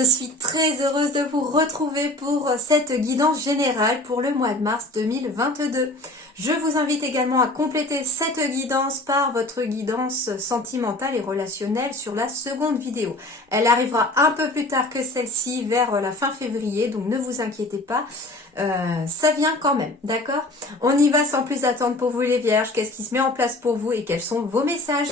je suis très heureuse de vous retrouver pour cette guidance générale pour le mois de mars 2022. Je vous invite également à compléter cette guidance par votre guidance sentimentale et relationnelle sur la seconde vidéo. Elle arrivera un peu plus tard que celle-ci, vers la fin février, donc ne vous inquiétez pas. Ça vient quand même, d'accord? On y va sans plus attendre pour vous les vierges. Qu'est-ce qui se met en place pour vous et quels sont vos messages?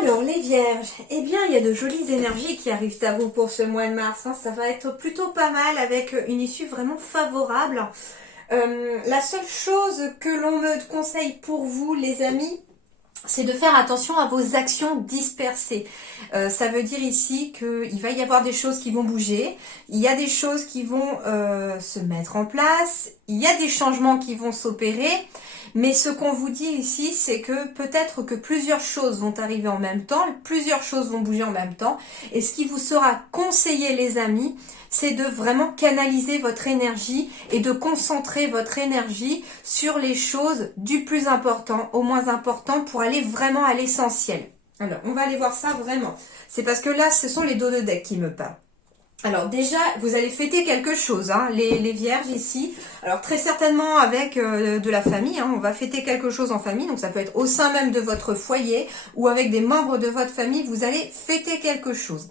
Alors les vierges, eh bien il y a de jolies énergies qui arrivent à vous pour ce mois de mars, hein. Ça va être plutôt pas mal avec une issue vraiment favorable. La seule chose que l'on me conseille pour vous les amis, c'est de faire attention à vos actions dispersées. Ça veut dire ici qu'il va y avoir des choses qui vont bouger, il y a des choses qui vont se mettre en place, il y a des changements qui vont s'opérer, mais ce qu'on vous dit ici, c'est que peut-être que plusieurs choses vont arriver en même temps, plusieurs choses vont bouger en même temps, et ce qui vous sera conseillé les amis, c'est de vraiment canaliser votre énergie et de concentrer votre énergie sur les choses du plus important au moins important pour aller vraiment à l'essentiel. Alors, on va aller voir ça vraiment. C'est parce que là, ce sont les dos de deck qui me parlent. Alors déjà, vous allez fêter quelque chose, hein, les vierges ici. Alors très certainement avec de la famille, hein, on va fêter quelque chose en famille. Donc ça peut être au sein même de votre foyer ou avec des membres de votre famille, vous allez fêter quelque chose.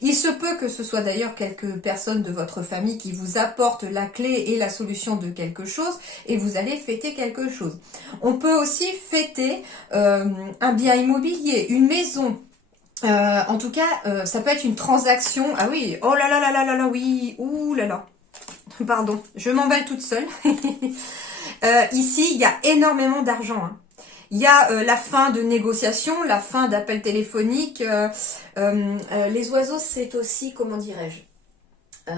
Il se peut que ce soit d'ailleurs quelques personnes de votre famille qui vous apportent la clé et la solution de quelque chose et vous allez fêter quelque chose. On peut aussi fêter un bien immobilier, une maison. En tout cas, ça peut être une transaction. Ah oui, oh là là là là là là, oui, ouh là là. Pardon, je m'emballe toute seule. Ici, il y a énormément d'argent. Hein. Il y a la fin de négociations, la fin d'appels téléphoniques. Les oiseaux, c'est aussi, comment dirais-je,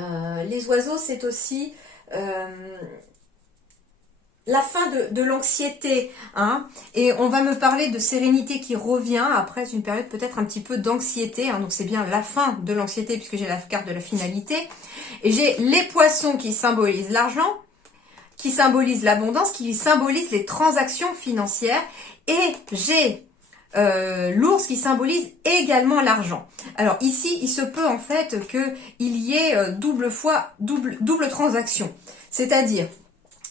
les oiseaux, c'est aussi la fin de l'anxiété, hein, et on va me parler de sérénité qui revient après une période peut-être un petit peu d'anxiété, hein, donc c'est bien la fin de l'anxiété puisque j'ai la carte de la finalité, et j'ai les poissons qui symbolisent l'argent, qui symbolisent l'abondance, qui symbolisent les transactions financières, et j'ai l'ours qui symbolise également l'argent. Alors ici, il se peut en fait qu'il y ait double transaction, c'est-à-dire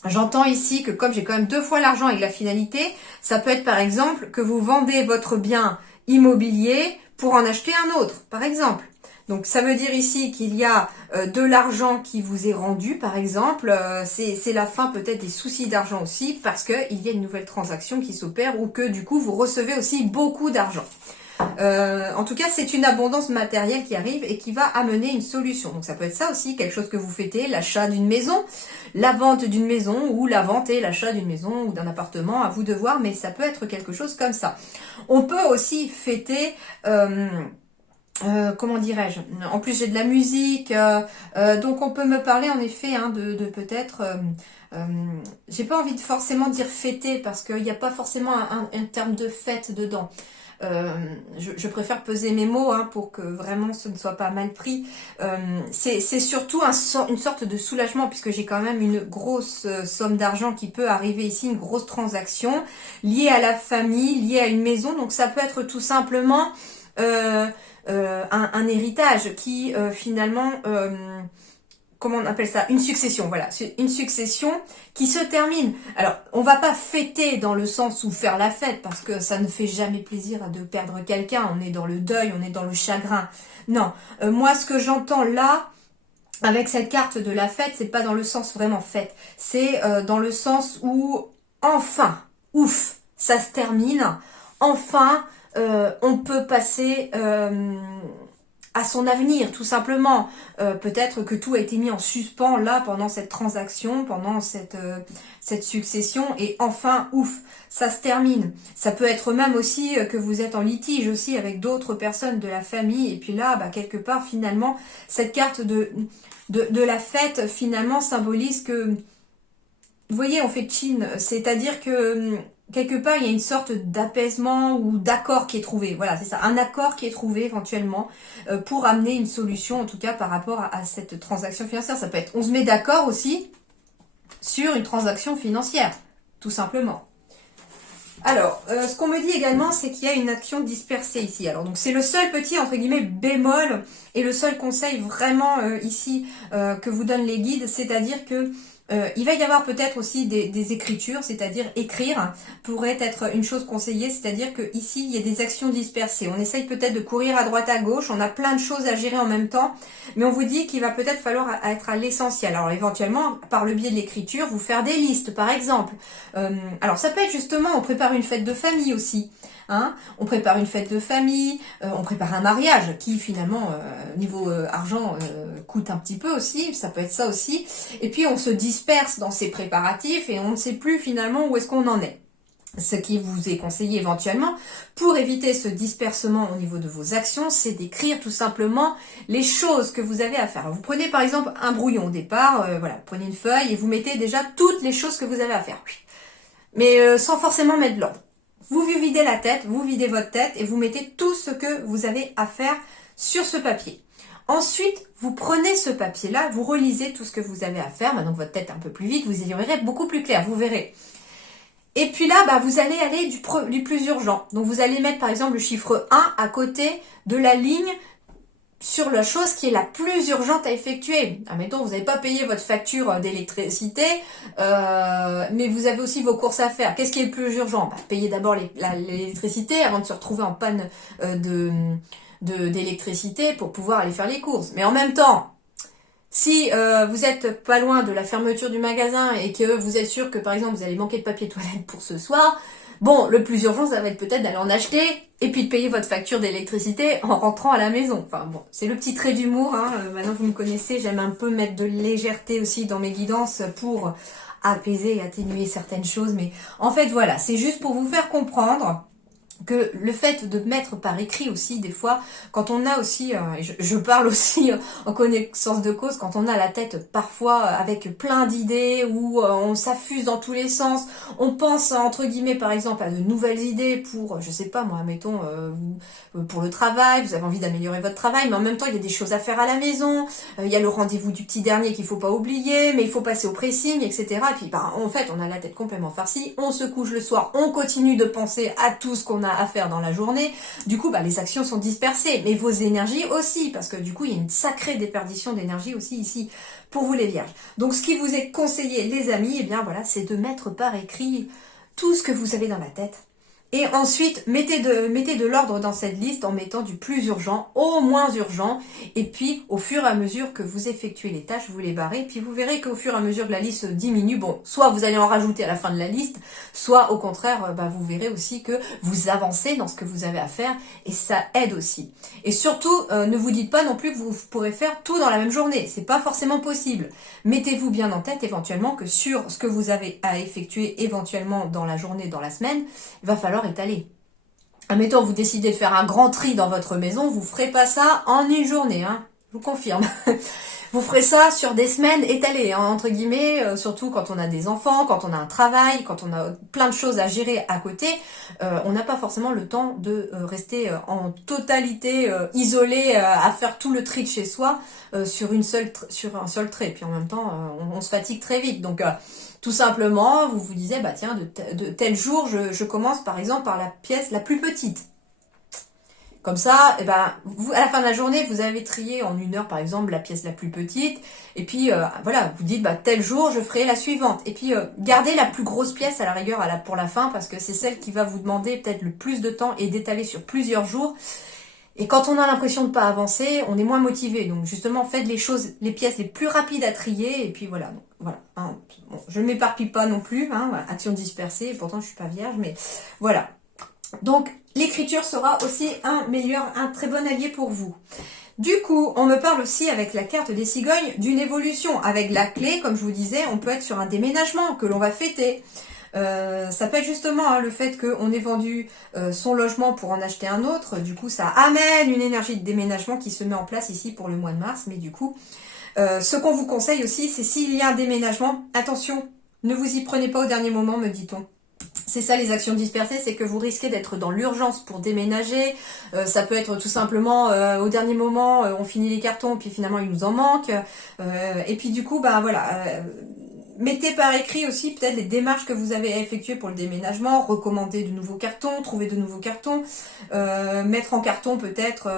j'entends ici que comme j'ai quand même 2 fois l'argent avec la finalité, ça peut être par exemple que vous vendez votre bien immobilier pour en acheter un autre, par exemple. Donc ça veut dire ici qu'il y a de l'argent qui vous est rendu, par exemple. C'est la fin peut-être des soucis d'argent aussi, parce qu'il y a une nouvelle transaction qui s'opère ou que du coup vous recevez aussi beaucoup d'argent. En tout cas, c'est une abondance matérielle qui arrive et qui va amener une solution. Donc ça peut être ça aussi, quelque chose que vous fêtez, l'achat d'une maison, la vente d'une maison ou la vente et l'achat d'une maison ou d'un appartement, à vous de voir, mais ça peut être quelque chose comme ça. On peut aussi fêter... comment dirais-je, en plus j'ai de la musique, donc on peut me parler en effet hein, de peut-être, j'ai pas envie de forcément dire fêter parce qu'il n'y a pas forcément un terme de fête dedans. Je préfère peser mes mots hein, pour que vraiment ce ne soit pas mal pris. C'est surtout une sorte de soulagement puisque j'ai quand même une grosse somme d'argent qui peut arriver ici, une grosse transaction liée à la famille, liée à une maison. Donc ça peut être tout simplement un héritage qui finalement... comment on appelle ça? Une succession, voilà. Une succession qui se termine. Alors, on va pas fêter dans le sens où faire la fête, parce que ça ne fait jamais plaisir de perdre quelqu'un. On est dans le deuil, on est dans le chagrin. Non, moi, ce que j'entends là, avec cette carte de la fête, c'est pas dans le sens vraiment fête. C'est dans le sens où, enfin, ouf, ça se termine. Enfin, on peut passer... à son avenir, tout simplement. Peut-être que tout a été mis en suspens là pendant cette transaction, pendant cette succession, et enfin, ouf, ça se termine. Ça peut être même aussi que vous êtes en litige aussi avec d'autres personnes de la famille, et puis là, bah, quelque part, finalement, cette carte de la fête, finalement, symbolise que, vous voyez, on fait Chin, c'est-à-dire que quelque part, il y a une sorte d'apaisement ou d'accord qui est trouvé. Voilà, c'est ça, un accord qui est trouvé éventuellement pour amener une solution, en tout cas par rapport à cette transaction financière. Ça peut être, on se met d'accord aussi sur une transaction financière, tout simplement. Alors, ce qu'on me dit également, c'est qu'il y a une action dispersée ici. Alors, donc c'est le seul petit, entre guillemets, bémol et le seul conseil vraiment ici que vous donnent les guides, c'est-à-dire que il va y avoir peut-être aussi des écritures, c'est-à-dire écrire pourrait être une chose conseillée, c'est-à-dire que ici il y a des actions dispersées. On essaye peut-être de courir à droite à gauche, on a plein de choses à gérer en même temps, mais on vous dit qu'il va peut-être falloir être à l'essentiel. Alors éventuellement, par le biais de l'écriture, vous faire des listes par exemple. Alors ça peut être justement, on prépare une fête de famille aussi. Hein, on prépare une fête de famille, on prépare un mariage qui finalement niveau argent coûte un petit peu aussi, ça peut être ça aussi. Et puis on se disperse dans ces préparatifs et on ne sait plus finalement où est-ce qu'on en est. Ce qui vous est conseillé éventuellement pour éviter ce dispersement au niveau de vos actions, c'est d'écrire tout simplement les choses que vous avez à faire. Vous prenez par exemple un brouillon au départ, voilà, vous prenez une feuille et vous mettez déjà toutes les choses que vous avez à faire. Mais sans forcément mettre de l'ordre. Vous vous videz la tête, vous videz votre tête et vous mettez tout ce que vous avez à faire sur ce papier. Ensuite, vous prenez ce papier-là, vous relisez tout ce que vous avez à faire. Maintenant que votre tête est un peu plus vite, vous y verrez beaucoup plus clair, vous verrez. Et puis là, bah, vous allez aller du plus urgent. Donc vous allez mettre par exemple le chiffre 1 à côté de la ligne sur la chose qui est la plus urgente à effectuer. Admettons, vous n'avez pas payé votre facture d'électricité, mais vous avez aussi vos courses à faire. Qu'est-ce qui est le plus urgent? Bah, payer d'abord l'électricité avant de se retrouver en panne d'électricité pour pouvoir aller faire les courses. Mais en même temps, si vous êtes pas loin de la fermeture du magasin et que vous êtes sûr que par exemple vous allez manquer de papier toilette pour ce soir, bon, le plus urgent ça va être peut-être d'aller en acheter et puis de payer votre facture d'électricité en rentrant à la maison. Enfin bon, c'est le petit trait d'humour, hein. Maintenant vous me connaissez, j'aime un peu mettre de légèreté aussi dans mes guidances pour apaiser et atténuer certaines choses. Mais en fait voilà, c'est juste pour vous faire comprendre que le fait de mettre par écrit aussi, des fois, quand on a aussi, je parle aussi en connaissance de cause, quand on a la tête parfois avec plein d'idées, où on s'affuse dans tous les sens, on pense entre guillemets par exemple à de nouvelles idées pour, je sais pas moi, mettons, pour le travail, vous avez envie d'améliorer votre travail, mais en même temps il y a des choses à faire à la maison, il y a le rendez-vous du petit dernier qu'il faut pas oublier, mais il faut passer au pressing, etc. Et puis bah, en fait on a la tête complètement farcie, on se couche le soir, on continue de penser à tout ce qu'on a à faire dans la journée, du coup bah, les actions sont dispersées, mais vos énergies aussi, parce que du coup il y a une sacrée déperdition d'énergie aussi ici pour vous les vierges. Donc ce qui vous est conseillé les amis, eh bien voilà, c'est de mettre par écrit tout ce que vous avez dans la tête. Et ensuite, mettez de l'ordre dans cette liste en mettant du plus urgent au moins urgent. Et puis, au fur et à mesure que vous effectuez les tâches, vous les barrez. Puis vous verrez qu'au fur et à mesure que la liste diminue, bon, soit vous allez en rajouter à la fin de la liste, soit au contraire, bah, vous verrez aussi que vous avancez dans ce que vous avez à faire. Et ça aide aussi. Et surtout, ne vous dites pas non plus que vous pourrez faire tout dans la même journée. C'est pas forcément possible. Mettez-vous bien en tête éventuellement que sur ce que vous avez à effectuer éventuellement dans la journée, dans la semaine, il va falloir étaler. Admettons, vous décidez de faire un grand tri dans votre maison, vous ferez pas ça en une journée, hein, je vous confirme. Vous ferez ça sur des semaines étalées, hein, entre guillemets, surtout quand on a des enfants, quand on a un travail, quand on a plein de choses à gérer à côté. On n'a pas forcément le temps de rester en totalité isolé à faire tout le tri de chez soi sur un seul trait. Puis en même temps, on se fatigue très vite. Donc tout simplement, vous vous disiez, bah tiens, de tel jour, je commence par exemple par la pièce la plus petite. Comme ça, eh ben, vous, à la fin de la journée, vous avez trié en 1 heure, par exemple, la pièce la plus petite. Et puis, voilà, vous dites, bah, tel jour, je ferai la suivante. Et puis, gardez la plus grosse pièce à la rigueur pour la fin, parce que c'est celle qui va vous demander peut-être le plus de temps et d'étaler sur plusieurs jours. Et quand on a l'impression de ne pas avancer, on est moins motivé. Donc, justement, faites les pièces les plus rapides à trier. Et puis, voilà. Donc, voilà, hein. Bon, je ne m'éparpille pas non plus. Hein, voilà, action dispersée. Pourtant, je suis pas vierge, mais voilà. Donc, l'écriture sera aussi un très bon allié pour vous. Du coup, on me parle aussi avec la carte des cigognes d'une évolution. Avec la clé, comme je vous disais, on peut être sur un déménagement que l'on va fêter. Ça peut être justement le fait qu'on ait vendu son logement pour en acheter un autre. Du coup, ça amène une énergie de déménagement qui se met en place ici pour le mois de mars. Mais du coup, ce qu'on vous conseille aussi, c'est s'il y a un déménagement, attention, ne vous y prenez pas au dernier moment, me dit-on. C'est ça les actions dispersées, c'est que vous risquez d'être dans l'urgence pour déménager. Ça peut être tout simplement au dernier moment, on finit les cartons, puis finalement il nous en manque. Et puis du coup, bah voilà, mettez par écrit aussi peut-être les démarches que vous avez effectuées pour le déménagement, recommander de nouveaux cartons, trouver de nouveaux cartons, mettre en carton peut-être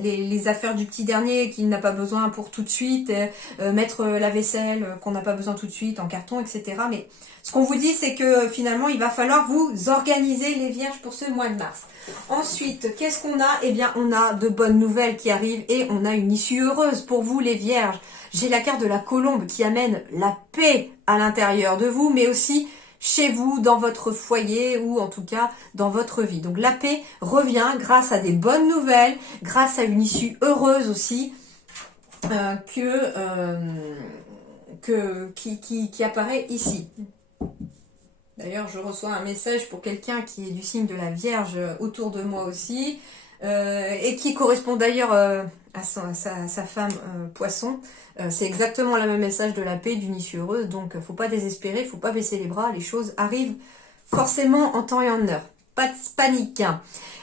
les affaires du petit dernier qu'il n'a pas besoin pour tout de suite, mettre la vaisselle qu'on n'a pas besoin tout de suite en carton, etc. Mais ce qu'on vous dit, c'est que finalement, il va falloir vous organiser les vierges pour ce mois de mars. Ensuite, qu'est-ce qu'on a? Eh bien, on a de bonnes nouvelles qui arrivent et on a une issue heureuse pour vous, les vierges. J'ai la carte de la colombe qui amène la paix à l'intérieur de vous, mais aussi chez vous, dans votre foyer ou en tout cas dans votre vie. Donc la paix revient grâce à des bonnes nouvelles, grâce à une issue heureuse aussi qui apparaît ici. D'ailleurs, je reçois un message pour quelqu'un qui est du signe de la Vierge autour de moi aussi, et qui correspond d'ailleurs à sa femme Poisson. C'est exactement le même message de la paix, d'une issue heureuse, donc faut pas désespérer, faut pas baisser les bras, les choses arrivent forcément en temps et en heure. Pas de panique.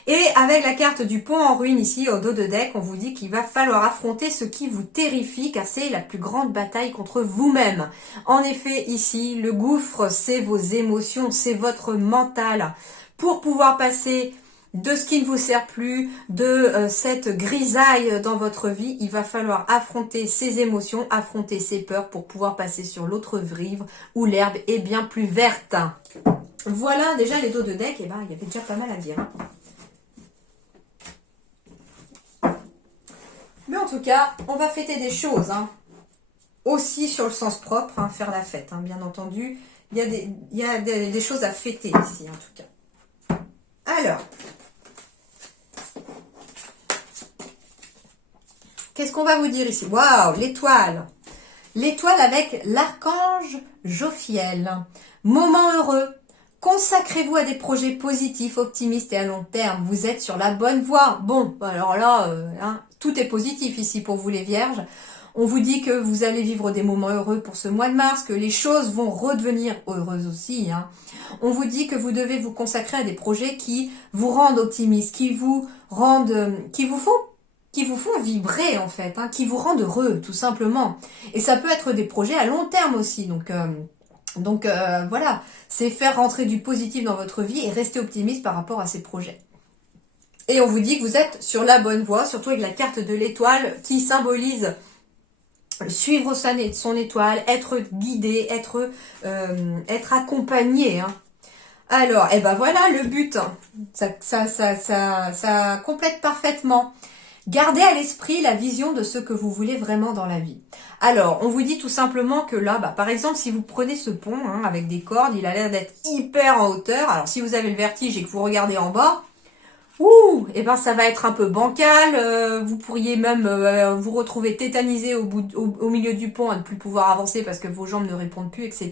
Et avec la carte du pont en ruine ici au dos de deck, on vous dit qu'il va falloir affronter ce qui vous terrifie car c'est la plus grande bataille contre vous-même. En effet, ici, le gouffre, c'est vos émotions, c'est votre mental. Pour pouvoir passer de ce qui ne vous sert plus, de cette grisaille dans votre vie, il va falloir affronter ces émotions, affronter ces peurs pour pouvoir passer sur l'autre rive où l'herbe est bien plus verte. Voilà déjà les dos de deck, et ben il y avait déjà pas mal à dire. Mais en tout cas, on va fêter des choses, aussi sur le sens propre, faire la fête, bien entendu. Il y a des choses à fêter ici, en tout cas. Alors, qu'est-ce qu'on va vous dire ici? Waouh, l'étoile. L'étoile avec l'archange Jophiel. Moment heureux. Consacrez-vous à des projets positifs, optimistes et à long terme. Vous êtes sur la bonne voie. Bon, alors là, tout est positif ici pour vous les vierges. On vous dit que vous allez vivre des moments heureux pour ce mois de mars, que les choses vont redevenir heureuses aussi. On vous dit que vous devez vous consacrer à des projets qui vous rendent optimistes, qui vous font vibrer en fait, qui vous rendent heureux tout simplement. Et ça peut être des projets à long terme aussi. Donc voilà, c'est faire rentrer du positif dans votre vie et rester optimiste par rapport à ces projets. Et on vous dit que vous êtes sur la bonne voie, surtout avec la carte de l'étoile qui symbolise suivre son étoile, être guidé, être accompagné. Alors, et ben voilà le but. Ça complète parfaitement. Gardez à l'esprit la vision de ce que vous voulez vraiment dans la vie. Alors, on vous dit tout simplement que là, par exemple, si vous prenez ce pont avec des cordes, il a l'air d'être hyper en hauteur. Alors, si vous avez le vertige et que vous regardez en bas, et ben ça va être un peu bancal. Vous pourriez même vous retrouver tétanisé au milieu du pont à ne plus pouvoir avancer parce que vos jambes ne répondent plus, etc.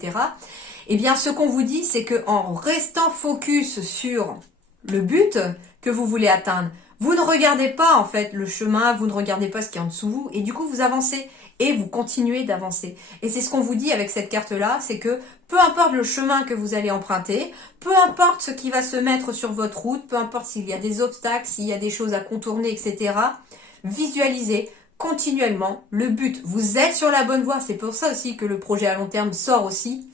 Eh bien, ce qu'on vous dit, c'est que en restant focus sur le but que vous voulez atteindre, vous ne regardez pas en fait le chemin, vous ne regardez pas ce qui est en dessous de vous, et du coup vous avancez et vous continuez d'avancer. Et c'est ce qu'on vous dit avec cette carte-là, c'est que peu importe le chemin que vous allez emprunter, peu importe ce qui va se mettre sur votre route, peu importe s'il y a des obstacles, s'il y a des choses à contourner, etc., visualisez continuellement le but. Vous êtes sur la bonne voie, c'est pour ça aussi que le projet à long terme sort aussi,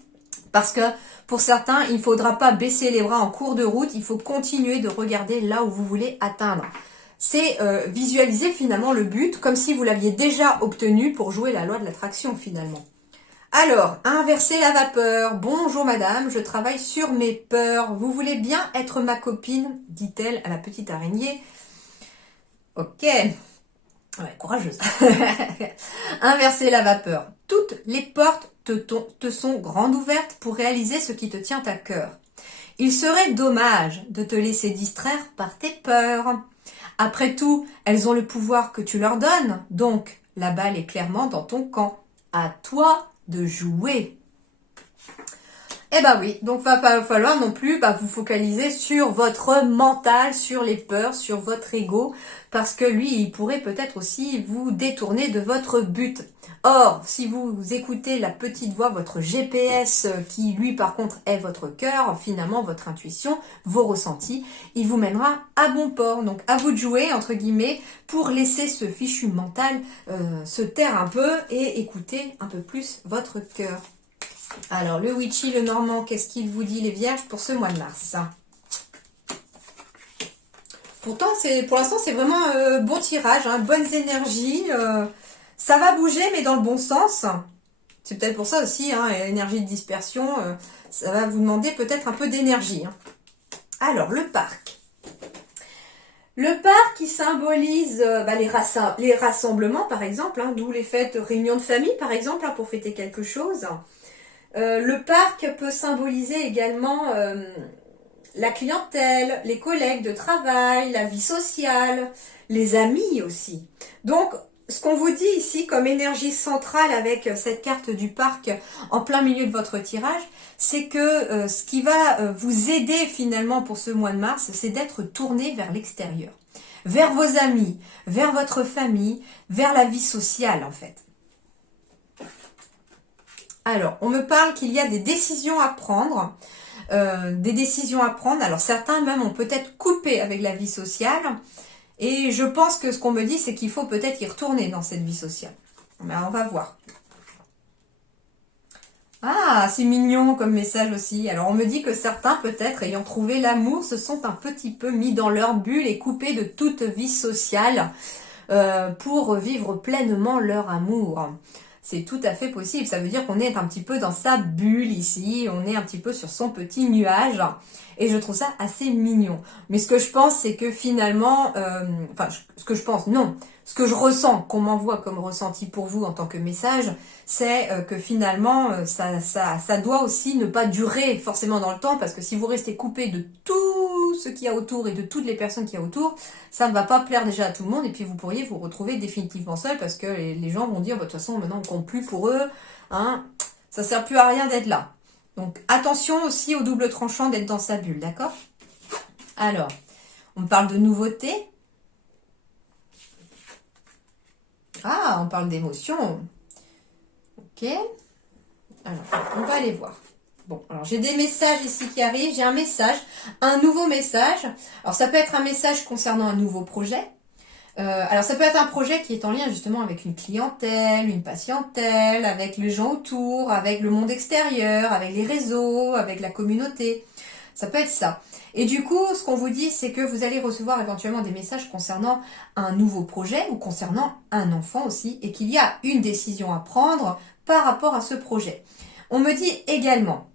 parce que pour certains, il ne faudra pas baisser les bras en cours de route, il faut continuer de regarder là où vous voulez atteindre. C'est visualiser finalement le but comme si vous l'aviez déjà obtenu pour jouer la loi de l'attraction finalement. Alors, inverser la vapeur. Bonjour madame, je travaille sur mes peurs. Vous voulez bien être ma copine, dit-elle à la petite araignée. Ok. Ouais, courageuse. Inverser la vapeur. Toutes les portes te sont grandes ouvertes pour réaliser ce qui te tient à cœur. Il serait dommage de te laisser distraire par tes peurs. Après tout, elles ont le pouvoir que tu leur donnes, donc la balle est clairement dans ton camp. À toi de jouer. Eh ben oui, donc va pas falloir non plus vous focaliser sur votre mental, sur les peurs, sur votre ego, parce que lui, il pourrait peut-être aussi vous détourner de votre but. Or, si vous écoutez la petite voix, votre GPS, qui lui par contre est votre cœur, finalement votre intuition, vos ressentis, il vous mènera à bon port. Donc à vous de jouer, entre guillemets, pour laisser ce fichu mental se taire un peu et écouter un peu plus votre cœur. Alors, le Witchy, le Normand, qu'est-ce qu'il vous dit, les Vierges, pour ce mois de mars? Pourtant, pour l'instant, c'est vraiment bon tirage, hein, bonnes énergies. Ça va bouger, mais dans le bon sens. C'est peut-être pour ça aussi, hein, énergie de dispersion, ça va vous demander peut-être un peu d'énergie. Hein. Alors, le parc. Le parc qui symbolise les rassemblements, par exemple, hein, d'où les fêtes, réunions de famille, par exemple, hein, pour fêter quelque chose. Le parc peut symboliser également la clientèle, les collègues de travail, la vie sociale, les amis aussi. Donc, ce qu'on vous dit ici comme énergie centrale avec cette carte du parc en plein milieu de votre tirage, c'est que ce qui va vous aider finalement pour ce mois de mars, c'est d'être tourné vers l'extérieur, vers vos amis, vers votre famille, vers la vie sociale en fait. Alors, on me parle qu'il y a des décisions à prendre. Alors, certains même ont peut-être coupé avec la vie sociale. Et je pense que ce qu'on me dit, c'est qu'il faut peut-être y retourner dans cette vie sociale. Mais on va voir. Ah, c'est mignon comme message aussi. Alors, on me dit que certains, peut-être, ayant trouvé l'amour, se sont un petit peu mis dans leur bulle et coupés de toute vie sociale pour vivre pleinement leur amour. C'est tout à fait possible. Ça veut dire qu'on est un petit peu dans sa bulle ici. On est un petit peu sur son petit nuage. Et je trouve ça assez mignon. Mais ce que je pense, c'est que finalement... ce que je pense, non. Ce que je ressens, qu'on m'envoie comme ressenti pour vous en tant que message, c'est que finalement, ça doit aussi ne pas durer forcément dans le temps. Parce que si vous restez coupé de tout ce qu'il y a autour et de toutes les personnes qu'il y a autour, ça ne va pas plaire déjà à tout le monde. Et puis vous pourriez vous retrouver définitivement seul parce que les gens vont dire, de toute façon, maintenant on compte plus pour eux. Hein, ça ne sert plus à rien d'être là. Donc, attention aussi au double tranchant d'être dans sa bulle, d'accord? Alors, on parle de nouveautés. Ah, on parle d'émotions. Ok. Alors, on va aller voir. Bon, alors j'ai des messages ici qui arrivent. J'ai un nouveau message. Alors, ça peut être un message concernant un nouveau projet. Alors ça peut être un projet qui est en lien justement avec une clientèle, une patientèle, avec les gens autour, avec le monde extérieur, avec les réseaux, avec la communauté. Ça peut être ça. Et du coup, ce qu'on vous dit, c'est que vous allez recevoir éventuellement des messages concernant un nouveau projet ou concernant un enfant aussi, et qu'il y a une décision à prendre par rapport à ce projet. On me dit également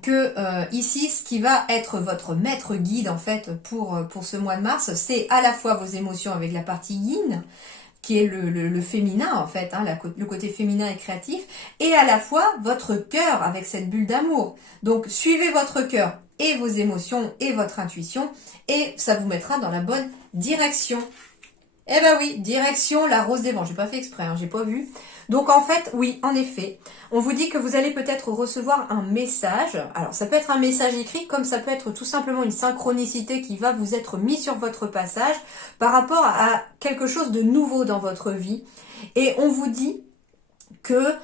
que ici, ce qui va être votre maître guide en fait pour ce mois de mars, c'est à la fois vos émotions avec la partie yin, qui est le féminin en fait, hein, le côté féminin et créatif, et à la fois votre cœur avec cette bulle d'amour. Donc suivez votre cœur et vos émotions et votre intuition, et ça vous mettra dans la bonne direction. Eh ben oui, direction la rose des vents. J'ai pas fait exprès, hein, j'ai pas vu. Donc en fait, oui, en effet, on vous dit que vous allez peut-être recevoir un message. Alors ça peut être un message écrit, comme ça peut être tout simplement une synchronicité qui va vous être mise sur votre passage par rapport à quelque chose de nouveau dans votre vie. Et on vous dit que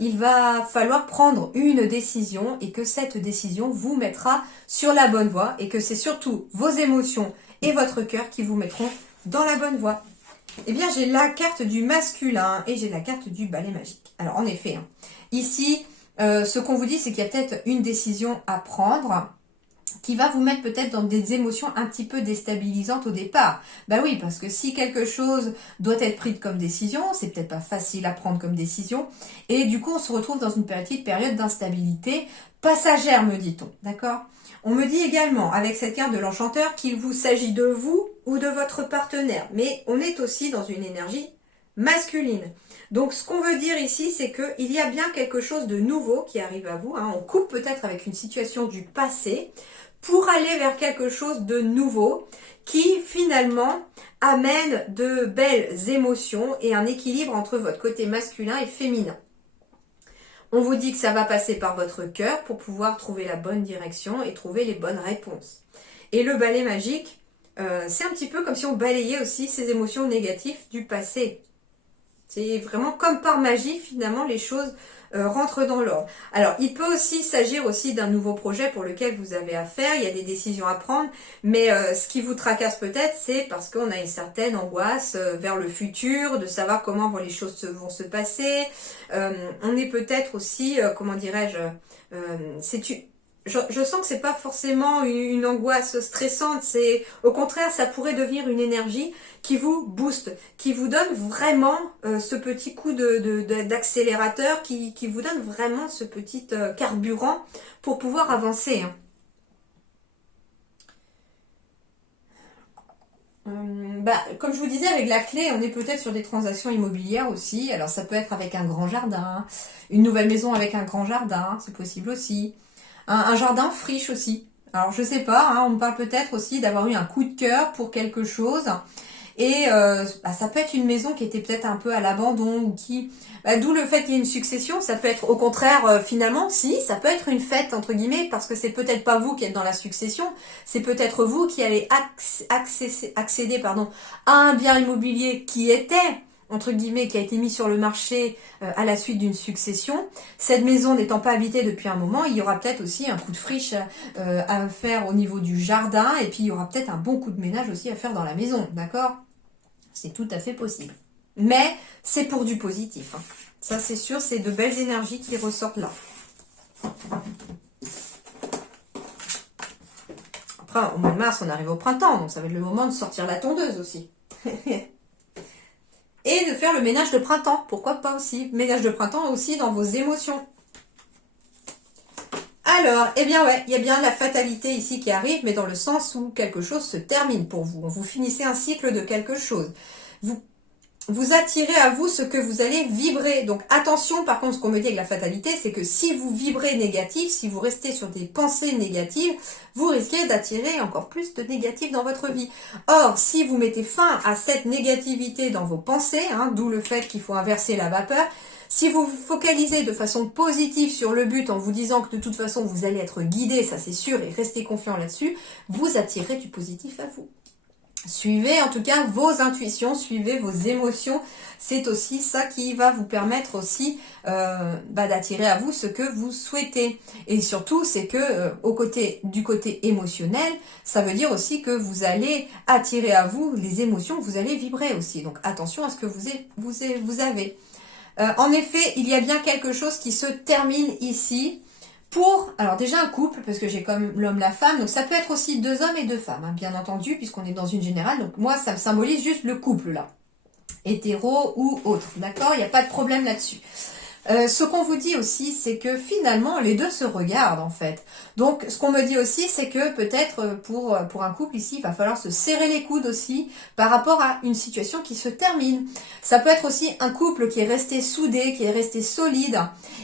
il va falloir prendre une décision et que cette décision vous mettra sur la bonne voie et que c'est surtout vos émotions et votre cœur qui vous mettront dans la bonne voie. Eh bien, j'ai la carte du masculin et j'ai la carte du balai magique. Alors, en effet, hein, ici, ce qu'on vous dit, c'est qu'il y a peut-être une décision à prendre qui va vous mettre peut-être dans des émotions un petit peu déstabilisantes au départ. Bah oui, parce que si quelque chose doit être pris comme décision, c'est peut-être pas facile à prendre comme décision. Et du coup, on se retrouve dans une petite période d'instabilité passagère, me dit-on. D'accord ? On me dit également, avec cette carte de l'enchanteur, qu'il vous s'agit de vous ou de votre partenaire. Mais on est aussi dans une énergie masculine. Donc ce qu'on veut dire ici, c'est qu'il y a bien quelque chose de nouveau qui arrive à vous. Hein. On coupe peut-être avec une situation du passé pour aller vers quelque chose de nouveau qui finalement amène de belles émotions et un équilibre entre votre côté masculin et féminin. On vous dit que ça va passer par votre cœur pour pouvoir trouver la bonne direction et trouver les bonnes réponses. Et le balai magique, c'est un petit peu comme si on balayait aussi ces émotions négatives du passé. C'est vraiment comme par magie, finalement, les choses rentrent dans l'ordre. Alors, il peut aussi s'agir aussi d'un nouveau projet pour lequel vous avez à faire. Il y a des décisions à prendre, mais ce qui vous tracasse peut-être, c'est parce qu'on a une certaine angoisse vers le futur, de savoir comment les choses vont se passer. On est peut-être aussi, comment dirais-je, je sens que c'est pas forcément une angoisse stressante, c'est au contraire, ça pourrait devenir une énergie qui vous booste, qui vous donne vraiment ce petit coup d'accélérateur, qui vous donne vraiment ce petit carburant pour pouvoir avancer. Hein. Comme je vous disais, avec la clé, on est peut-être sur des transactions immobilières aussi. Alors ça peut être avec un grand jardin, une nouvelle maison avec un grand jardin, c'est possible aussi. Un jardin friche aussi. Alors je sais pas, hein, on me parle peut-être aussi d'avoir eu un coup de cœur pour quelque chose. Et ça peut être une maison qui était peut-être un peu à l'abandon ou qui... d'où le fait qu'il y ait une succession, ça peut être au contraire, finalement, si, ça peut être une fête, entre guillemets, parce que c'est peut-être pas vous qui êtes dans la succession, c'est peut-être vous qui allez accéder à un bien immobilier qui était entre guillemets, qui a été mis sur le marché à la suite d'une succession. Cette maison n'étant pas habitée depuis un moment, il y aura peut-être aussi un coup de friche à faire au niveau du jardin, et puis il y aura peut-être un bon coup de ménage aussi à faire dans la maison, d'accord? C'est tout à fait possible. Mais c'est pour du positif. Hein. Ça, c'est sûr, c'est de belles énergies qui ressortent là. Après, au mois de mars, on arrive au printemps, donc ça va être le moment de sortir la tondeuse aussi. Et de faire le ménage de printemps, pourquoi pas aussi. Ménage de printemps aussi dans vos émotions. Alors, eh bien ouais, il y a bien la fatalité ici qui arrive, mais dans le sens où quelque chose se termine pour vous. Vous finissez un cycle de quelque chose. Vous attirez à vous ce que vous allez vibrer. Donc attention, par contre, ce qu'on me dit avec la fatalité, c'est que si vous vibrez négatif, si vous restez sur des pensées négatives, vous risquez d'attirer encore plus de négatif dans votre vie. Or, si vous mettez fin à cette négativité dans vos pensées, hein, d'où le fait qu'il faut inverser la vapeur, si vous vous focalisez de façon positive sur le but en vous disant que de toute façon vous allez être guidé, ça c'est sûr, et restez confiant là-dessus, vous attirez du positif à vous. Suivez en tout cas vos intuitions, suivez vos émotions. C'est aussi ça qui va vous permettre aussi d'attirer à vous ce que vous souhaitez. Et surtout, c'est que du côté émotionnel, ça veut dire aussi que vous allez attirer à vous les émotions, vous allez vibrer aussi. Donc attention à ce que vous avez. En effet, il y a bien quelque chose qui se termine ici. Alors déjà un couple, parce que j'ai comme l'homme, la femme, donc ça peut être aussi deux hommes et deux femmes, hein, bien entendu, puisqu'on est dans une générale, donc moi ça me symbolise juste le couple là, hétéro ou autre, d'accord, il n'y a pas de problème là-dessus. Ce qu'on vous dit aussi, c'est que finalement, les deux se regardent en fait. Donc, ce qu'on me dit aussi, c'est que peut-être pour un couple ici, il va falloir se serrer les coudes aussi par rapport à une situation qui se termine. Ça peut être aussi un couple qui est resté soudé, qui est resté solide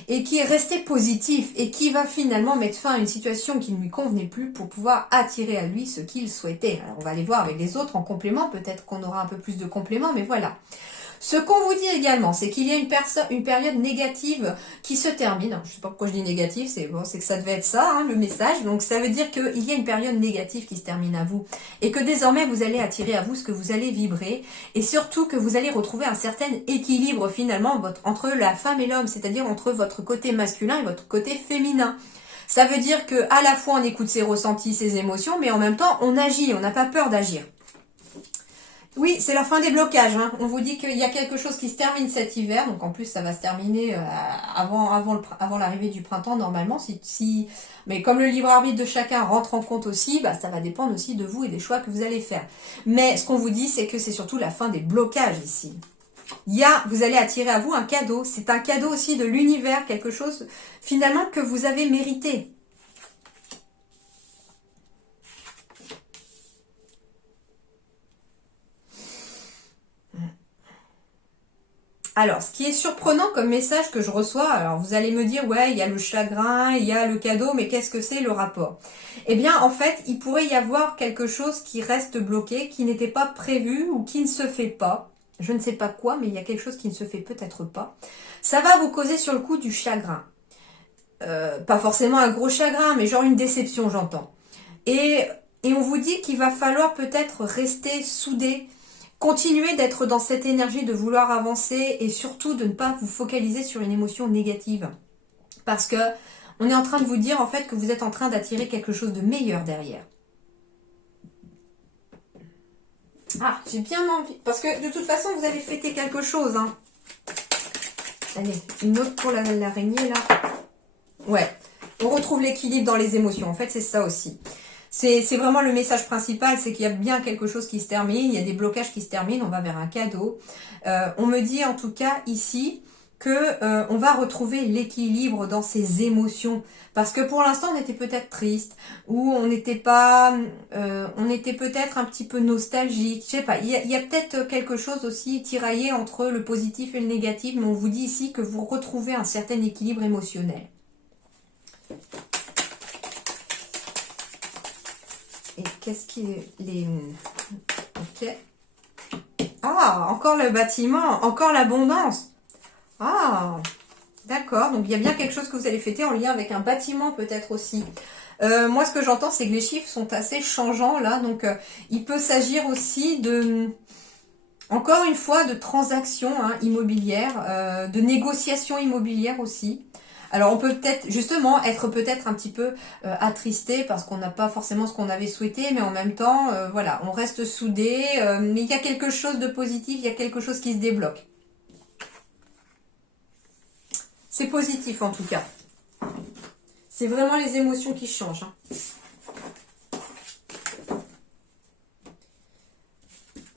et qui est resté positif et qui va finalement mettre fin à une situation qui ne lui convenait plus pour pouvoir attirer à lui ce qu'il souhaitait. Alors, on va aller voir avec les autres en complément. Peut-être qu'on aura un peu plus de compléments, mais voilà. Ce qu'on vous dit également, c'est qu'il y a une période négative qui se termine. Je ne sais pas pourquoi je dis négative, c'est que ça devait être ça, hein, le message. Donc ça veut dire qu'il y a une période négative qui se termine à vous. Et que désormais, vous allez attirer à vous ce que vous allez vibrer. Et surtout que vous allez retrouver un certain équilibre finalement entre la femme et l'homme, c'est-à-dire entre votre côté masculin et votre côté féminin. Ça veut dire que à la fois on écoute ses ressentis, ses émotions, mais en même temps on agit, on n'a pas peur d'agir. Oui, c'est la fin des blocages. Hein. On vous dit qu'il y a quelque chose qui se termine cet hiver, donc en plus ça va se terminer avant l'arrivée du printemps normalement. Mais comme le libre arbitre de chacun rentre en compte aussi, ça va dépendre aussi de vous et des choix que vous allez faire. Mais ce qu'on vous dit, c'est que c'est surtout la fin des blocages ici. Vous allez attirer à vous un cadeau. C'est un cadeau aussi de l'univers, quelque chose finalement que vous avez mérité. Alors, ce qui est surprenant comme message que je reçois, alors vous allez me dire, ouais, il y a le chagrin, il y a le cadeau, mais qu'est-ce que c'est le rapport? Eh bien, en fait, il pourrait y avoir quelque chose qui reste bloqué, qui n'était pas prévu ou qui ne se fait pas. Je ne sais pas quoi, mais il y a quelque chose qui ne se fait peut-être pas. Ça va vous causer sur le coup du chagrin. Pas forcément un gros chagrin, mais genre une déception, j'entends. Et, et on vous dit qu'il va falloir peut-être rester soudé, continuer d'être dans cette énergie de vouloir avancer et surtout de ne pas vous focaliser sur une émotion négative. Parce que on est en train de vous dire en fait que vous êtes en train d'attirer quelque chose de meilleur derrière. Ah, j'ai bien envie. Parce que de toute façon, vous allez fêter quelque chose. Hein. Allez, une autre pour l'araignée là. Ouais, on retrouve l'équilibre dans les émotions. En fait, c'est ça aussi. C'est vraiment le message principal, c'est qu'il y a bien quelque chose qui se termine, il y a des blocages qui se terminent, on va vers un cadeau. On me dit en tout cas ici que on va retrouver l'équilibre dans ses émotions. Parce que pour l'instant, on était peut-être triste, ou on n'était pas, on était peut-être un petit peu nostalgique. Je sais pas, il y a peut-être quelque chose aussi tiraillé entre le positif et le négatif, mais on vous dit ici que vous retrouvez un certain équilibre émotionnel. Et qu'est-ce qui les... Ok. Ah, encore le bâtiment, encore l'abondance. Ah, d'accord. Donc, il y a bien quelque chose que vous allez fêter en lien avec un bâtiment peut-être aussi. Moi, ce que j'entends, c'est que les chiffres sont assez changeants là. Donc, il peut s'agir aussi de... Encore une fois, de transactions immobilières, de négociations immobilières aussi. Alors on peut peut-être justement être peut-être un petit peu attristé parce qu'on n'a pas forcément ce qu'on avait souhaité, mais en même temps, voilà, on reste soudés, mais il y a quelque chose de positif, il y a quelque chose qui se débloque. C'est positif en tout cas. C'est vraiment les émotions qui changent. Hein.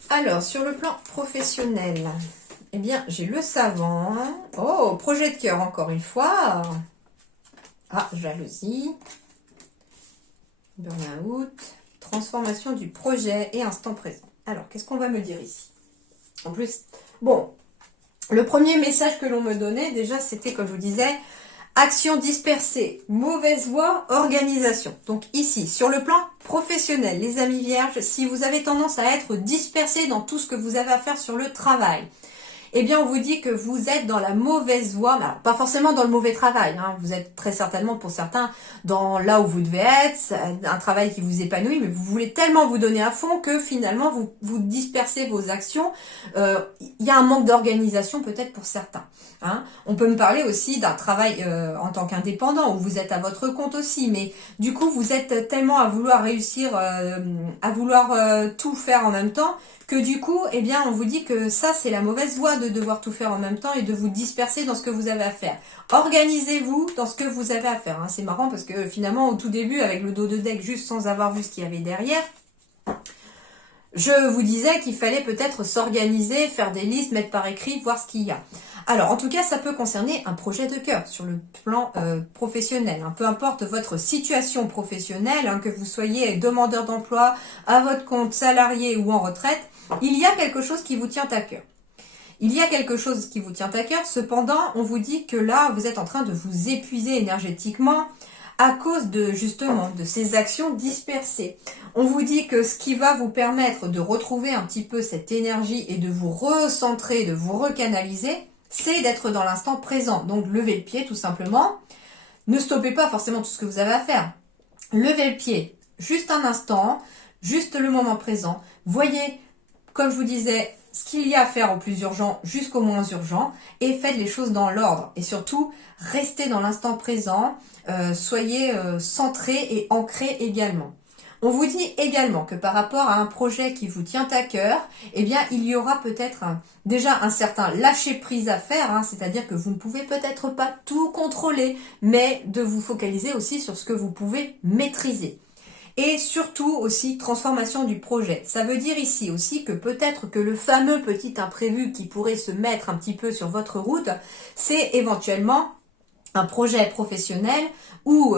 Alors, sur le plan professionnel, eh bien, j'ai le savant. Oh, projet de cœur, encore une fois. Ah, jalousie. Burn-out. Transformation du projet et instant présent. Alors, qu'est-ce qu'on va me dire ici? En plus, bon, le premier message que l'on me donnait, déjà, c'était, comme je vous disais, action dispersée, mauvaise voie, organisation. Donc ici, sur le plan professionnel, les amis vierges, si vous avez tendance à être dispersé dans tout ce que vous avez à faire sur le travail, eh bien on vous dit que vous êtes dans la mauvaise voie, alors, pas forcément dans le mauvais travail, hein, vous êtes très certainement pour certains dans là où vous devez être, un travail qui vous épanouit, mais vous voulez tellement vous donner à fond que finalement vous dispersez vos actions, il y a un manque d'organisation peut-être pour certains. Hein. On peut me parler aussi d'un travail en tant qu'indépendant où vous êtes à votre compte aussi, mais du coup vous êtes tellement à vouloir réussir, à vouloir tout faire en même temps, que du coup, eh bien, on vous dit que ça, c'est la mauvaise voie de devoir tout faire en même temps et de vous disperser dans ce que vous avez à faire. Organisez-vous dans ce que vous avez à faire. Hein. C'est marrant parce que finalement, au tout début, avec le dos de deck, juste sans avoir vu ce qu'il y avait derrière, je vous disais qu'il fallait peut-être s'organiser, faire des listes, mettre par écrit, voir ce qu'il y a. Alors, en tout cas, ça peut concerner un projet de cœur sur le plan professionnel. Hein. Peu importe votre situation professionnelle, hein, que vous soyez demandeur d'emploi, à votre compte, salarié ou en retraite, il y a quelque chose qui vous tient à cœur. Il y a quelque chose qui vous tient à cœur, cependant, on vous dit que là, vous êtes en train de vous épuiser énergétiquement à cause de, justement, de ces actions dispersées. On vous dit que ce qui va vous permettre de retrouver un petit peu cette énergie et de vous recentrer, de vous recanaliser, c'est d'être dans l'instant présent. Donc, levez le pied, tout simplement. Ne stoppez pas forcément tout ce que vous avez à faire. Levez le pied, juste un instant, juste le moment présent. Voyez, comme je vous disais, ce qu'il y a à faire au plus urgent jusqu'au moins urgent et faites les choses dans l'ordre. Et surtout, restez dans l'instant présent, soyez centrés et ancrés également. On vous dit également que par rapport à un projet qui vous tient à cœur, eh bien, il y aura peut-être déjà un certain lâcher-prise à faire, hein, c'est-à-dire que vous ne pouvez peut-être pas tout contrôler, mais de vous focaliser aussi sur ce que vous pouvez maîtriser. Et surtout aussi transformation du projet. Ça veut dire ici aussi que peut-être que le fameux petit imprévu qui pourrait se mettre un petit peu sur votre route, c'est éventuellement un projet professionnel ou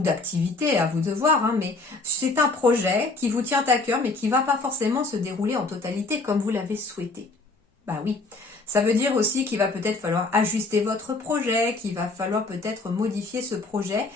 d'activité, à vous de voir, hein, mais c'est un projet qui vous tient à cœur, mais qui va pas forcément se dérouler en totalité comme vous l'avez souhaité. Bah oui, Ça veut dire aussi qu'il va peut-être falloir ajuster votre projet, qu'il va falloir peut-être modifier ce projet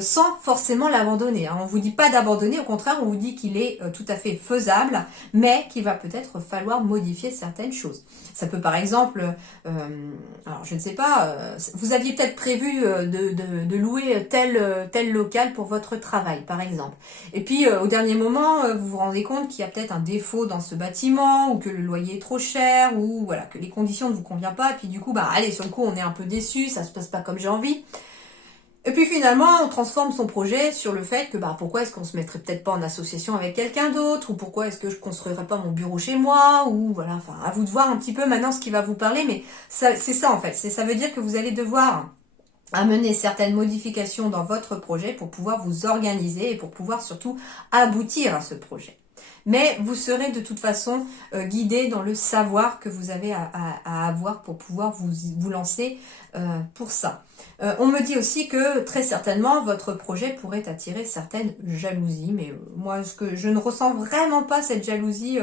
sans forcément l'abandonner. Hein. On ne vous dit pas d'abandonner, au contraire, on vous dit qu'il est tout à fait faisable, mais qu'il va peut-être falloir modifier certaines choses. Ça peut par exemple, alors je ne sais pas, vous aviez peut-être prévu de louer tel local pour votre travail, par exemple. Et puis au dernier moment, vous vous rendez compte qu'il y a peut-être un défaut dans ce bâtiment, ou que le loyer est trop cher, ou voilà, que les conditions ne vous conviennent pas, et puis du coup, bah allez, sur le coup, on est un peu déçu, ça se passe pas comme j'ai envie. Et puis finalement, on transforme son projet sur le fait que bah pourquoi est-ce qu'on se mettrait peut-être pas en association avec quelqu'un d'autre, ou pourquoi est-ce que je construirais pas mon bureau chez moi, ou voilà, enfin à vous de voir un petit peu maintenant ce qui va vous parler, mais c'est ça en fait, ça veut dire que vous allez devoir amener certaines modifications dans votre projet pour pouvoir vous organiser et pour pouvoir surtout aboutir à ce projet. Mais vous serez de toute façon guidé dans le savoir que vous avez à avoir pour pouvoir vous lancer pour ça. On me dit aussi que très certainement votre projet pourrait attirer certaines jalousies, mais moi je ne ressens vraiment pas cette jalousie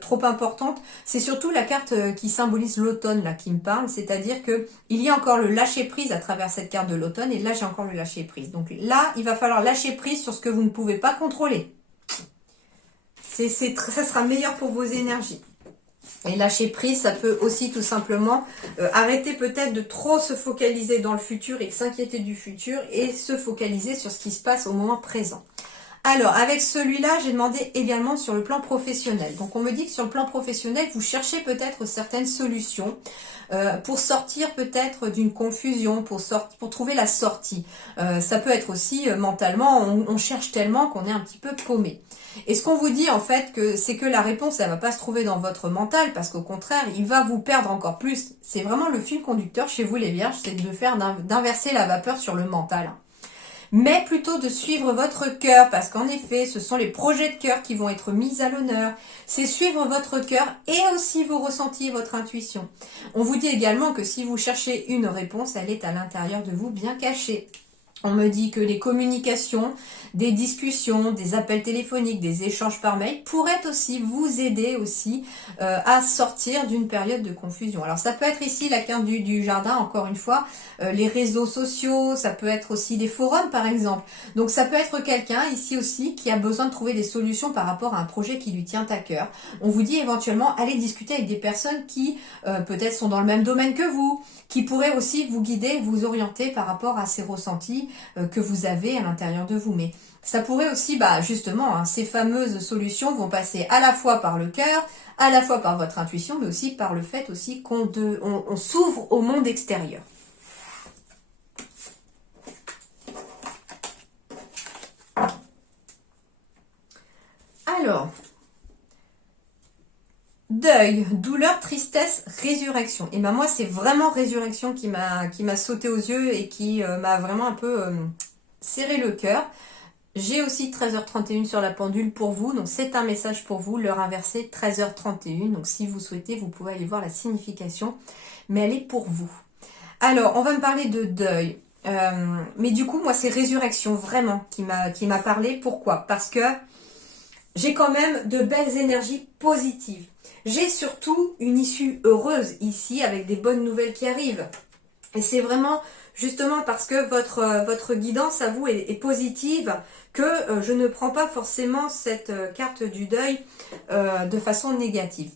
trop importante. C'est surtout la carte qui symbolise l'automne là qui me parle, c'est-à-dire que il y a encore le lâcher prise à travers cette carte de l'automne, et là j'ai encore le lâcher prise. Donc là il va falloir lâcher prise sur ce que vous ne pouvez pas contrôler. Ça sera meilleur pour vos énergies. Et lâcher prise, ça peut aussi tout simplement arrêter peut-être de trop se focaliser dans le futur et s'inquiéter du futur et se focaliser sur ce qui se passe au moment présent. Alors, avec celui-là, j'ai demandé également sur le plan professionnel. Donc, on me dit que sur le plan professionnel, vous cherchez peut-être certaines solutions pour sortir peut-être d'une confusion, pour trouver la sortie. Ça peut être aussi mentalement, on cherche tellement qu'on est un petit peu paumé. Et ce qu'on vous dit en fait, c'est que la réponse, elle va pas se trouver dans votre mental, parce qu'au contraire, il va vous perdre encore plus. C'est vraiment le fil conducteur chez vous les vierges, c'est d'inverser la vapeur sur le mental. Mais plutôt de suivre votre cœur, parce qu'en effet, ce sont les projets de cœur qui vont être mis à l'honneur. C'est suivre votre cœur et aussi vos ressentis, votre intuition. On vous dit également que si vous cherchez une réponse, elle est à l'intérieur de vous, bien cachée. On me dit que les communications, des discussions, des appels téléphoniques, des échanges par mail pourraient aussi vous aider aussi à sortir d'une période de confusion. Alors ça peut être ici la carte du jardin, encore une fois, les réseaux sociaux, ça peut être aussi des forums par exemple. Donc ça peut être quelqu'un ici aussi qui a besoin de trouver des solutions par rapport à un projet qui lui tient à cœur. On vous dit éventuellement aller discuter avec des personnes qui peut-être sont dans le même domaine que vous, qui pourraient aussi vous guider, vous orienter par rapport à ces ressentis que vous avez à l'intérieur de vous. Mais ça pourrait aussi, justement, hein, ces fameuses solutions vont passer à la fois par le cœur, à la fois par votre intuition, mais aussi par le fait aussi on s'ouvre au monde extérieur. Alors, deuil, douleur, tristesse, résurrection. Et ben moi, c'est vraiment résurrection qui m'a sauté aux yeux et qui m'a vraiment un peu serré le cœur. J'ai aussi 13h31 sur la pendule pour vous, donc c'est un message pour vous, l'heure inversée 13h31, donc si vous souhaitez, vous pouvez aller voir la signification, mais elle est pour vous. Alors, on va me parler de deuil, mais du coup, moi, c'est résurrection, vraiment, qui m'a parlé. Pourquoi? Parce que j'ai quand même de belles énergies positives. J'ai surtout une issue heureuse ici, avec des bonnes nouvelles qui arrivent. Et c'est vraiment justement parce que votre guidance à vous est positive que je ne prends pas forcément cette carte du deuil de façon négative.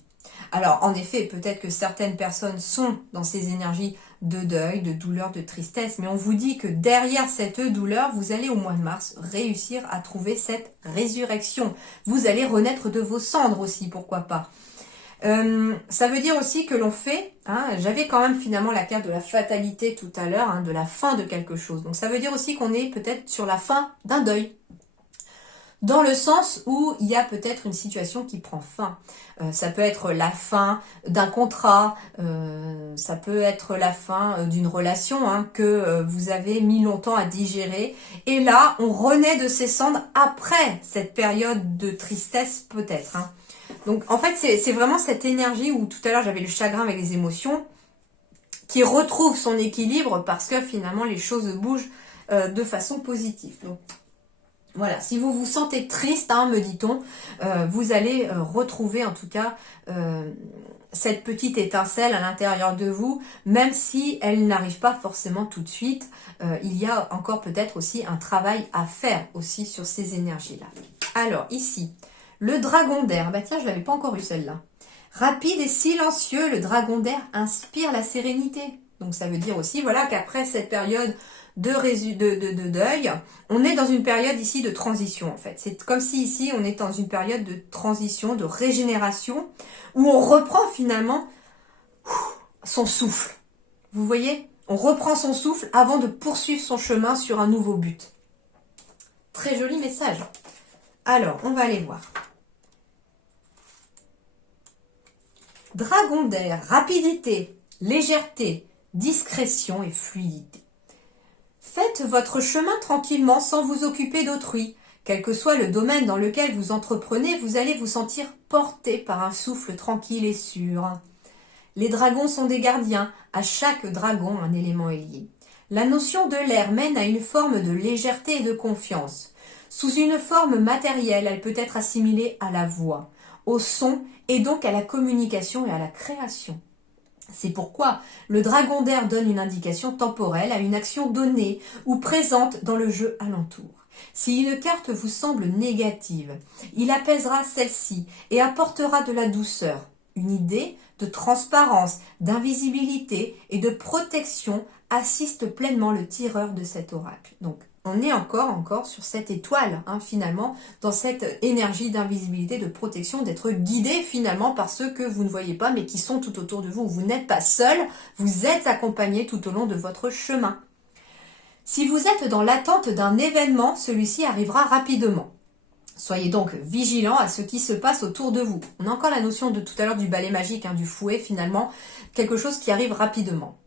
Alors en effet, peut-être que certaines personnes sont dans ces énergies de deuil, de douleur, de tristesse, mais on vous dit que derrière cette douleur, vous allez au mois de mars réussir à trouver cette résurrection. Vous allez renaître de vos cendres aussi, pourquoi pas. Ça veut dire aussi que l'on fait, hein, j'avais quand même finalement la carte de la fatalité tout à l'heure, hein, de la fin de quelque chose. Donc ça veut dire aussi qu'on est peut-être sur la fin d'un deuil. Dans le sens où il y a peut-être une situation qui prend fin. Ça peut être la fin d'un contrat, ça peut être la fin d'une relation hein, que vous avez mis longtemps à digérer. Et là, on renaît de ses cendres après cette période de tristesse peut-être. Hein. Donc en fait, c'est vraiment cette énergie où tout à l'heure j'avais le chagrin avec les émotions qui retrouve son équilibre parce que finalement les choses bougent de façon positive. Donc Voilà, si vous vous sentez triste, hein, me dit-on, vous allez retrouver en tout cas cette petite étincelle à l'intérieur de vous, même si elle n'arrive pas forcément tout de suite. Il y a encore peut-être aussi un travail à faire aussi sur ces énergies-là. Alors ici, le dragon d'air. Bah tiens, je l'avais pas encore eu celle-là. Rapide et silencieux, le dragon d'air inspire la sérénité. Donc ça veut dire aussi voilà, qu'après cette période de deuil, on est dans une période ici de transition en fait. C'est comme si ici on est dans une période de transition, de régénération, où on reprend finalement son souffle. Vous voyez? On reprend son souffle avant de poursuivre son chemin sur un nouveau but. Très joli message. Alors, on va aller voir. Dragon d'air, rapidité, légèreté, discrétion et fluidité. Faites votre chemin tranquillement sans vous occuper d'autrui. Quel que soit le domaine dans lequel vous entreprenez, vous allez vous sentir porté par un souffle tranquille et sûr. Les dragons sont des gardiens. À chaque dragon, un élément est lié. La notion de l'air mène à une forme de légèreté et de confiance. Sous une forme matérielle, elle peut être assimilée à la voix, au son et donc à la communication et à la création. C'est pourquoi le dragon d'air donne une indication temporelle à une action donnée ou présente dans le jeu alentour. Si une carte vous semble négative, il apaisera celle-ci et apportera de la douceur, une idée de transparence, d'invisibilité et de protection assiste pleinement le tireur de cet oracle. Donc, on est encore sur cette étoile, hein, finalement, dans cette énergie d'invisibilité, de protection, d'être guidé finalement par ceux que vous ne voyez pas, mais qui sont tout autour de vous. Vous n'êtes pas seul, vous êtes accompagné tout au long de votre chemin. Si vous êtes dans l'attente d'un événement, celui-ci arrivera rapidement. Soyez donc vigilants à ce qui se passe autour de vous. On a encore la notion de tout à l'heure du balai magique, hein, du fouet finalement, quelque chose qui arrive rapidement.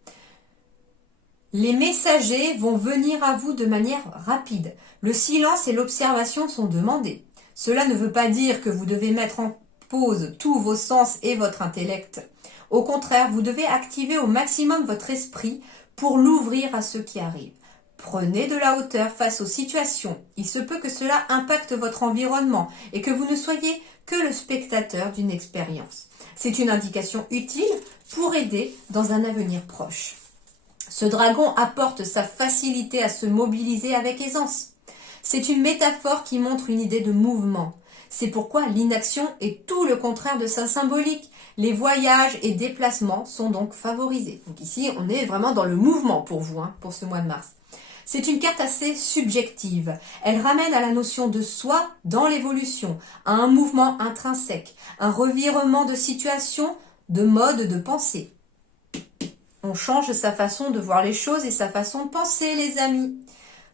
Les messagers vont venir à vous de manière rapide. Le silence et l'observation sont demandés. Cela ne veut pas dire que vous devez mettre en pause tous vos sens et votre intellect. Au contraire, vous devez activer au maximum votre esprit pour l'ouvrir à ce qui arrive. Prenez de la hauteur face aux situations. Il se peut que cela impacte votre environnement et que vous ne soyez que le spectateur d'une expérience. C'est une indication utile pour aider dans un avenir proche. Ce dragon apporte sa facilité à se mobiliser avec aisance. C'est une métaphore qui montre une idée de mouvement. C'est pourquoi l'inaction est tout le contraire de sa symbolique. Les voyages et déplacements sont donc favorisés. Donc ici, on est vraiment dans le mouvement pour vous, hein, pour ce mois de mars. C'est une carte assez subjective. Elle ramène à la notion de soi dans l'évolution, à un mouvement intrinsèque, un revirement de situation, de mode de pensée. On change sa façon de voir les choses et sa façon de penser, les amis.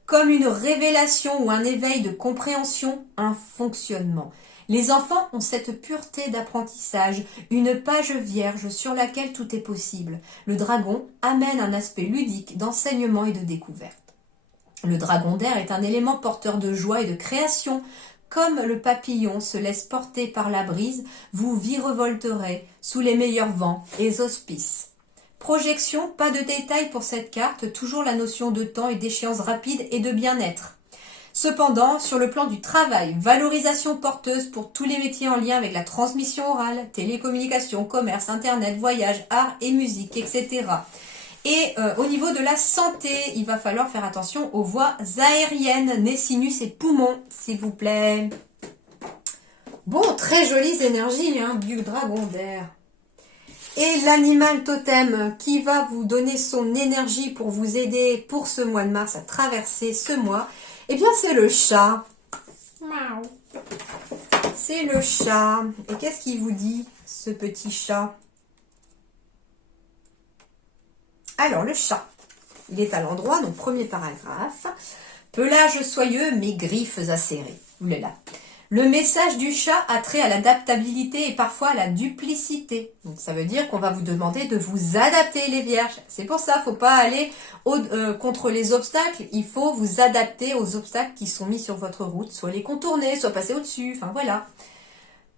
Comme une révélation ou un éveil de compréhension, un fonctionnement. Les enfants ont cette pureté d'apprentissage, une page vierge sur laquelle tout est possible. Le dragon amène un aspect ludique d'enseignement et de découverte. Le dragon d'air est un élément porteur de joie et de création. Comme le papillon se laisse porter par la brise, vous virevolterez sous les meilleurs vents et auspices. Projection, pas de détails pour cette carte, toujours la notion de temps et d'échéance rapide et de bien-être. Cependant, sur le plan du travail, valorisation porteuse pour tous les métiers en lien avec la transmission orale, télécommunication, commerce, internet, voyage, art et musique, etc. Et au niveau de la santé, il va falloir faire attention aux voies aériennes, nez, sinus et poumons, s'il vous plaît. Bon, très jolies énergies, hein, du dragon d'air. Et l'animal totem qui va vous donner son énergie pour vous aider pour ce mois de mars à traverser ce mois, eh bien c'est le chat. C'est le chat. Et qu'est-ce qu'il vous dit, ce petit chat? Alors, le chat, il est à l'endroit, donc premier paragraphe. Pelage soyeux, mais griffes acérées. Oulala. Le message du chat a trait à l'adaptabilité et parfois à la duplicité. Donc ça veut dire qu'on va vous demander de vous adapter, les vierges. C'est pour ça, il ne faut pas aller contre les obstacles. Il faut vous adapter aux obstacles qui sont mis sur votre route. Soit les contourner, soit passer au-dessus. Enfin voilà.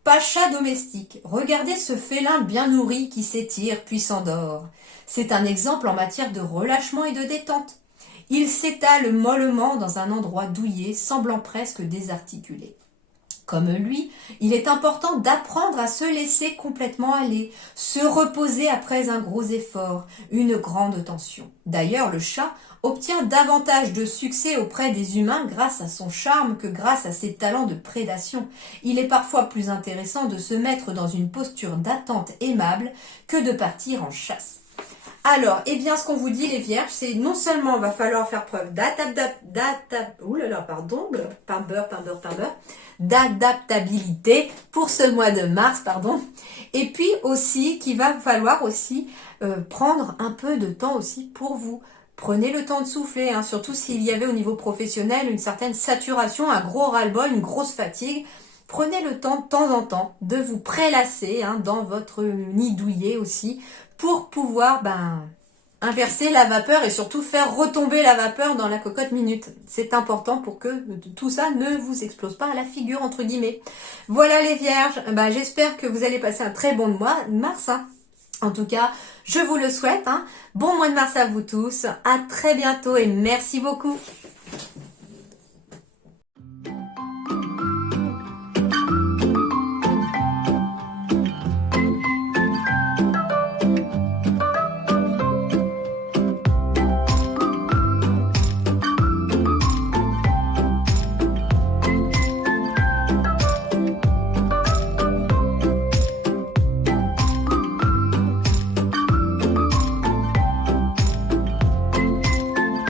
Pacha domestique. Regardez ce félin bien nourri qui s'étire puis s'endort. C'est un exemple en matière de relâchement et de détente. Il s'étale mollement dans un endroit douillet, semblant presque désarticulé. Comme lui, il est important d'apprendre à se laisser complètement aller, se reposer après un gros effort, une grande tension. D'ailleurs, le chat obtient davantage de succès auprès des humains grâce à son charme que grâce à ses talents de prédation. Il est parfois plus intéressant de se mettre dans une posture d'attente aimable que de partir en chasse. Alors, eh bien, ce qu'on vous dit, les vierges, c'est non seulement il va falloir faire preuve d'adaptabilité pour ce mois de mars, et puis aussi qu'il va falloir aussi prendre un peu de temps aussi pour vous. Prenez le temps de souffler, surtout s'il y avait au niveau professionnel une certaine saturation, un gros ras-le-bol, une grosse fatigue. Prenez le temps en temps de vous prélasser dans votre nid douillet aussi pour pouvoir inverser la vapeur et surtout faire retomber la vapeur dans la cocotte minute. C'est important pour que tout ça ne vous explose pas à la figure, entre guillemets. Voilà les vierges, j'espère que vous allez passer un très bon mois de mars. En tout cas, je vous le souhaite. Bon mois de mars à vous tous. À très bientôt et merci beaucoup.